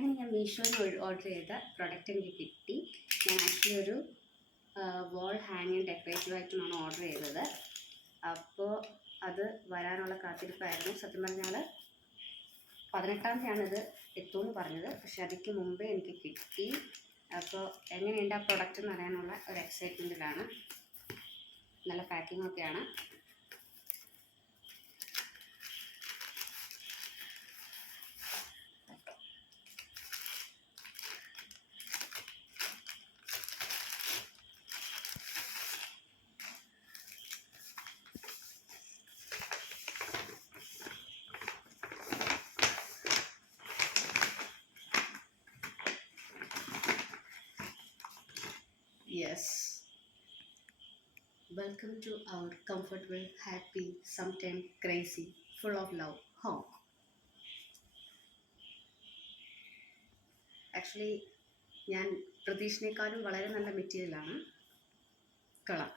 അങ്ങനെ ഞാൻ മീഷോയിൽ ഓർഡർ ചെയ്ത പ്രൊഡക്റ്റ് എനിക്ക് കിട്ടി. ഞാൻ ആക്ച്വലി ഒരു വാൾ ഹാങ്ങിങ് ഡെക്കറേറ്റീവായിട്ടുമാണ് ഓർഡർ ചെയ്തത്. അപ്പോൾ അത് വരാനുള്ള കാത്തിരിപ്പായിരുന്നു. സത്യം പറഞ്ഞാൽ പതിനെട്ടാം തീയതിയാണ് ഇത് എത്തുമെന്ന് പറഞ്ഞത്. പക്ഷെ അതിക്ക് മുമ്പേ എനിക്ക് കിട്ടി. അപ്പോൾ എങ്ങനെയുണ്ട് ആ പ്രൊഡക്റ്റ് എന്ന് അറിയാനുള്ള ഒരു എക്സൈറ്റ്മെന്റിലാണ് നല്ല പാക്കിംഗ് ഒക്കെയാണ്. Yes. Welcome to our comfortable, happy, sometimes crazy, full of love home. Actually ഞാൻ പ്രതീക്ഷിനേക്കാളും വളരെ നല്ല മെറ്റീരിയലാണ് കളർ